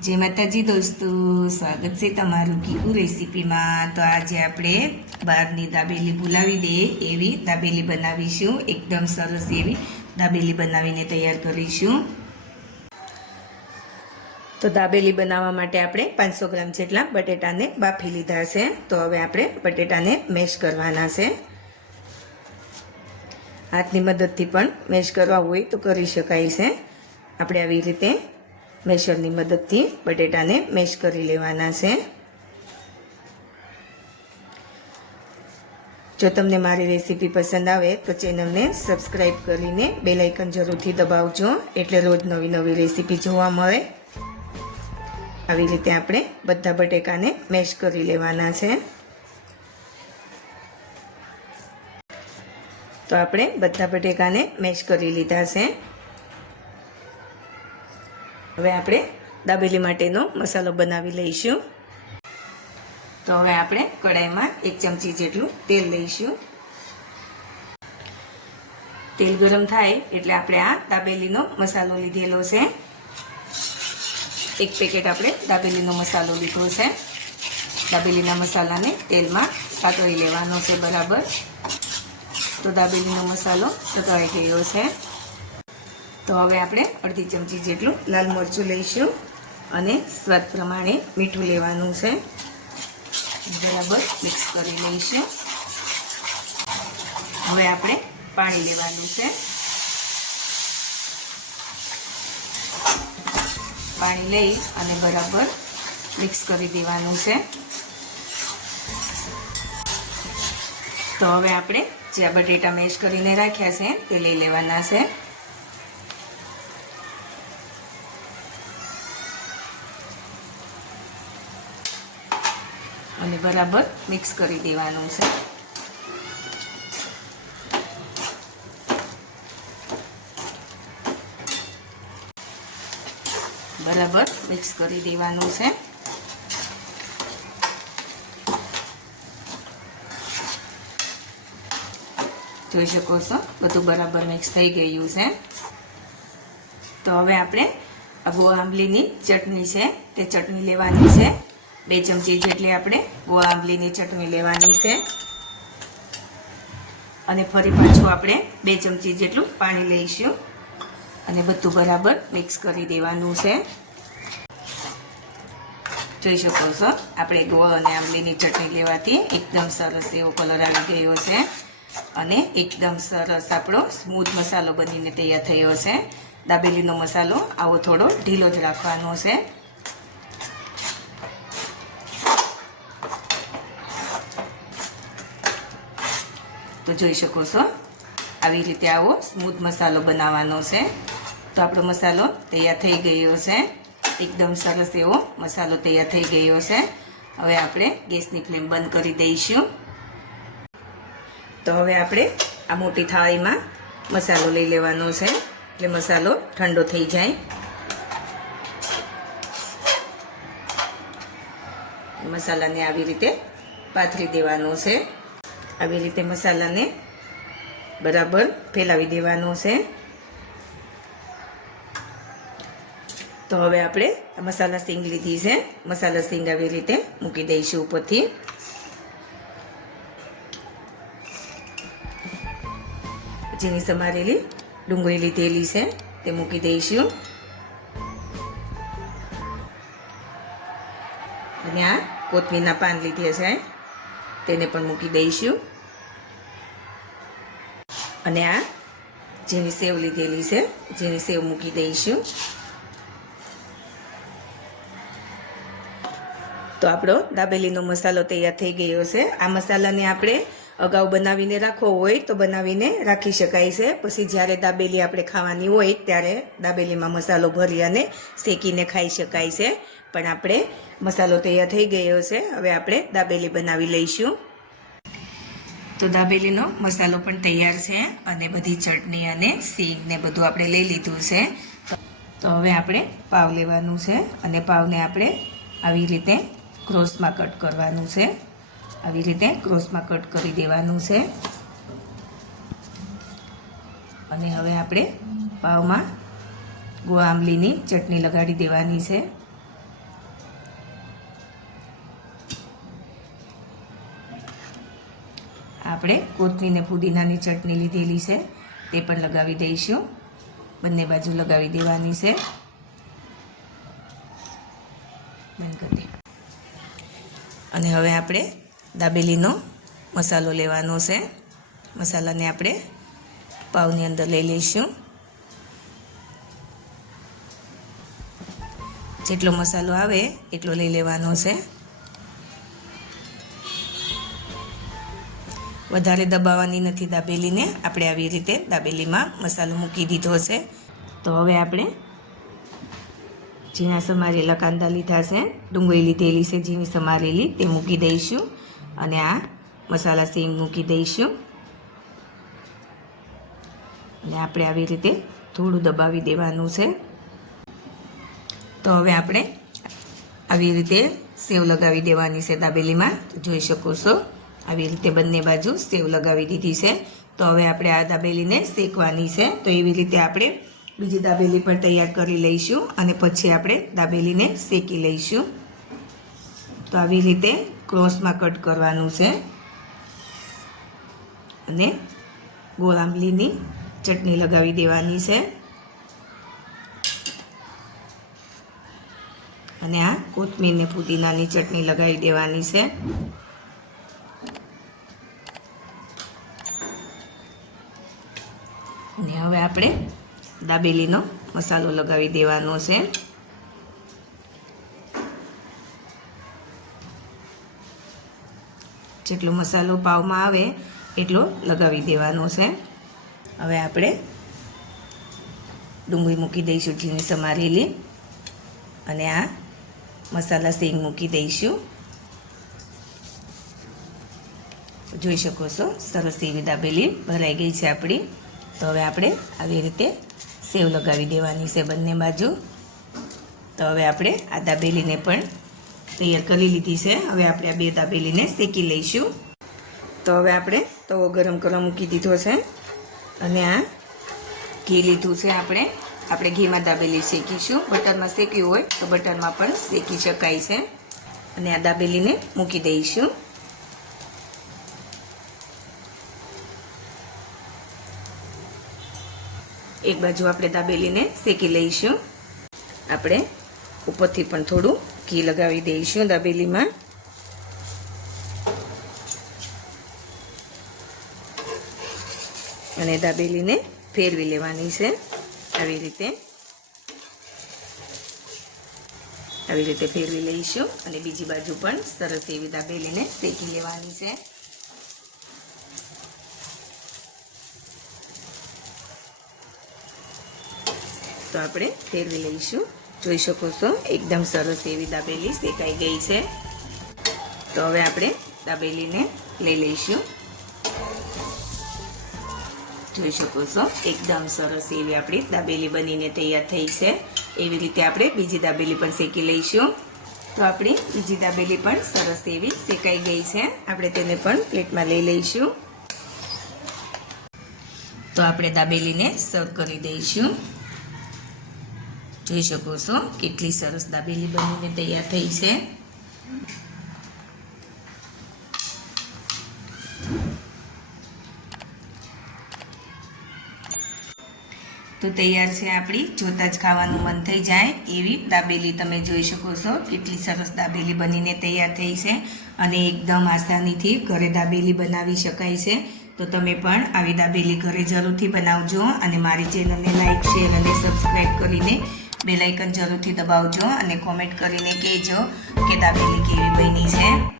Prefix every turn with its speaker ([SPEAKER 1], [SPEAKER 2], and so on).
[SPEAKER 1] જય માતાજી દોસ્તો, સ્વાગત છે તમારું કીકુ રેસીપીમાં. તો આજે આપણે બહારની દાબેલી ભૂલાવી દે એવી દાબેલી બનાવીશું. એકદમ સરસ એવી દાબેલી બનાવીને તૈયાર કરીશું. તો દાબેલી બનાવવા માટે આપણે પાંચસો ગ્રામ જેટલા બટેટાને બાફી લીધા છે. તો હવે આપણે બટેટાને મેશ કરવાના છે. હાથની મદદથી પણ મેશ કરવા હોય તો કરી શકાય છે. આપણે આવી રીતે મેશરની મદદથી બટેટાને મેશ કરી લેવાના છે. જો તમને મારી રેસીપી પસંદ આવે તો ચેનલને સબસ્ક્રાઈબ કરીને બેલાઇકન જરૂરથી દબાવજો એટલે રોજ નવી નવી રેસીપી જોવા મળે. આવી રીતે આપણે બધા બટેકાને મેશ કરી લેવાના છે. તો આપણે બધા બટેકાને મેશ કરી લીધા છે. હવે આપણે દાબેલી માટેનો મસાલો બનાવી લઈશું. તો હવે આપણે કડાઈમાં એક ચમચી જેટલું તેલ લઈશું. તેલ ગરમ થાય એટલે આપણે આ દાબેલીનો મસાલો લીધેલો છે. એક પેકેટ આપણે દાબેલીનો મસાલો લીધો છે. દાબેલીના મસાલાને તેલમાં સાતળી લેવાનો છે બરાબર. તો દાબેલીનો મસાલો સતળાઈ ગયો છે. તો હવે આપણે અડધી ચમચી જેટલું લાલ મરચું લઈશું અને સ્વાદ પ્રમાણે મીઠું લેવાનું છે. બરાબર મિક્સ કરી લઈશું. હવે આપણે પાણી લેવાનું છે. પાણી લઈ અને બરાબર મિક્સ કરી દેવાનું છે. તો હવે આપણે જે આ બટેટા મેશ કરીને રાખ્યા છે તે લઈ લેવાના છે. અને બરાબર મિક્સ કરી દેવાનું છે. બરાબર મિક્સ કરી દેવાનું છે. જોઈ શકો છો? બધું બરાબર મિક્સ થઈ ગયું છે. તો હવે આપણે આંબલીની ચટણી છે, તે ચટણી લેવાની છે. બે ચમચી જેટલી આપણે ગોળ આંબલીની ચટણી લેવાની છે. અને ફરી પાછું આપણે બે ચમચી જેટલું પાણી લઈશું. અને બધું બરાબર મિક્સ કરી દેવાનું છે. જોઈ શકો છો, આપણે ગોળ અને આંબલીની ચટણી લેવાથી એકદમ સરસ એવો કલર આવી ગયો છે. અને એકદમ સરસ આપણો સ્મૂથ મસાલો બનીને તૈયાર થયો છે. દાબેલીનો મસાલો આવો થોડો ઢીલો જ રાખવાનો છે. તો જોઈ શકો છો. આવી રીતે આવો સ્મૂથ મસાલો બનાવવાનો છે. તો આપણો મસાલો તૈયાર થઈ ગયો છે. એકદમ સરસ એવો મસાલો તૈયાર થઈ ગયો છે. હવે આપણે ગેસની ફ્લેમ બંધ કરી દઈશું. તો હવે આપણે આ મોટી થાળીમાં મસાલો લઈ લેવાનો છે. એટલે મસાલો ઠંડો થઈ જાય. મસાલાને આવી રીતે પાથરી દેવાનો છે. આવી રીતે મસાલાને બરાબર ફેલાવી દેવાનો છે. તો હવે આપણે મસાલા સિંગ લીધી છે. મસાલા સિંગ આવી રીતે મૂકી દઈશું ઉપરથી. જેની સમારેલી ડુંગળી લીધેલી છે તે મૂકી દઈશું. અને આ કોથમીરના પાન લીધે છે. તેને પણ મૂકી દઈશું. અને આ જેની સેવ લીધેલી છે, જેની સેવ મૂકી દઈશું. તો આપણો દાબેલીનો મસાલો તૈયાર થઈ ગયો છે. આ મસાલાને આપણે અગાઉ બનાવીને રાખવો હોય તો બનાવીને રાખી શકાય છે. પછી જ્યારે દાબેલી આપણે ખાવાની હોય ત્યારે દાબેલીમાં મસાલો ભરી અને શેકીને ખાઈ શકાય છે. પણ આપણે મસાલો તૈયાર થઈ ગયો છે. હવે આપણે દાબેલી બનાવી લઈશું. તો દાબેલીનો મસાલો પણ તૈયાર છે અને બધી ચટણી અને સીંગ ને બધું આપણે લઈ લીધું છે. તો હવે આપણે પાવ લેવાનું છે અને પાવને આપણે આવી રીતે ક્રોસમાં કટ કરવાનું છે. આવી રીતે ક્રોસમાં કટ કરી દેવાનું છે. અને હવે આપણે પાવમાં ગોઆંબલીની ચટણી લગાડી દેવાની છે. આપણે કોથમીર ને પુદીનાની ચટણી લીધેલી છે, તે પણ લગાવી દઈશું. બંને બાજુ લગાવી દેવાની છે. અને હવે આપણે દાબેલીનો મસાલો લેવાનો છે. મસાલાને આપણે પાવની અંદર લઈ લઈશું. જેટલો મસાલો આવે એટલો લઈ લેવાનો છે. વધારે દબાવવાની નથી દાબેલીને. આપણે આવી રીતે દાબેલીમાં મસાલો મૂકી દીધો છે. તો હવે આપણે ઝીણા સમારેલા કાંદા લીધા છે. ડુંગળી લીધેલી છે, ઝીણી સમારેલી. તે મૂકી દઈશું અને આ મસાલા સેમ મૂકી દઈશું. અને આપણે આવી રીતે થોડું દબાવી દેવાનું છે. તો હવે આપણે આવી રીતે સેવ લગાવી દેવાની છે દાબેલીમાં. જોઈ શકો છો. આવી રીતે બંને બાજુ સેવ લગાવી દીધી છે. તો હવે આપણે આ દાબેલીને શેકવાની છે. તો એવી રીતે આપણે બીજી દાબેલી પણ તૈયાર કરી લઈશું અને પછી આપણે દાબેલીને શેકી લઈશું. તો આવી રીતે ક્રોસમાં કટ કરવાનું છે. અને ગોળ આંબલીની ચટણી લગાવી દેવાની છે. અને આ કોથમીરને પુદીનાની ચટણી લગાવી દેવાની છે. દાબેલીનો મસાલો લગાવી દેવાનો છે. જેટલો મસાલો પાવમાં આવે, એટલો લગાવી દેવાનો છે. હવે આપણે ડુંગળી મૂકી દઈશું ઝીણી સમારેલી. અને આ મસાલા સેંગ મૂકી દઈશું. જોઈ શકો છો, સરસ એવી દાબેલી ભરાઈ ગઈ છે આપણી. તો હવે આપણે આવી રીતે સેવ લગાવી દેવાની છે બંને બાજુ. તો હવે આપણે આ દાબેલીને પણ તૈયાર કરી લીધી છે. હવે આપણે આ બે દાબેલીને શેકી લઈશું. તો હવે આપણે તવો ગરમ કરવા મૂકી દીધો છે. અને આ ઘી લીધું છે આપણે. આપણે ઘીમાં દાબેલી શેકીશું. બટરમાં શેક્યું હોય તો બટરમાં પણ શેકી શકાય છે. અને આ દાબેલીને મૂકી દઈશું. એક બાજુ આપણે દાબેલીને શેકી લઈશું. આપણે ઉપરથી પણ થોડું ઘી લગાવી દઈશું દાબેલીમાં. અને દાબેલીને ફેરવી લેવાની છે. આવી રીતે. આવી રીતે ફેરવી લઈશું. અને બીજી બાજુ પણ સરસ એવી દાબેલીને શેકી લેવાની છે. તો આપણે ફેરવી લઈશું. જોઈ શકો છો, એકદમ સરસ એવી દાબેલી શેકાઈ ગઈ છે. તો હવે આપણે દાબેલીને લઈ લઈશું. જોઈ શકો છો, એકદમ સરસ એવી આપણી દાબેલી બનીને તૈયાર થઈ છે. એવી રીતે આપણે બીજી દાબેલી પણ શેકી લઈશું. તો આપણી બીજી દાબેલી પણ સરસ એવી શેકાઈ ગઈ છે. આપણે તેને પણ પ્લેટમાં લઈ લઈશું. તો આપણે દાબેલીને સર્વ કરી દઈશું. જોઈ શકો છો કેટલી સરસ દાબેલી બનીને તૈયાર થઈ છે. તો તૈયાર છે આપણી, જોતાં જ ખાવાનું મન થઈ જાય એવી દાબેલી. તમે જોઈ શકો છો કેટલી સરસ દાબેલી બનીને તૈયાર થઈ છે અને એકદમ આસાનીથી ઘરે દાબેલી બનાવી શકાય છે. તો તમે પણ આવી દાબેલી ઘરે જરૂરથી બનાવજો અને મારી ચેનલને લાઈક, શેર અને સબસ્ક્રાઈબ કરીને બેલાઇકન જરૂરથી દબાવજો અને કોમેન્ટ કરીને કહેજો કે દાબેલી કેવી બની છે.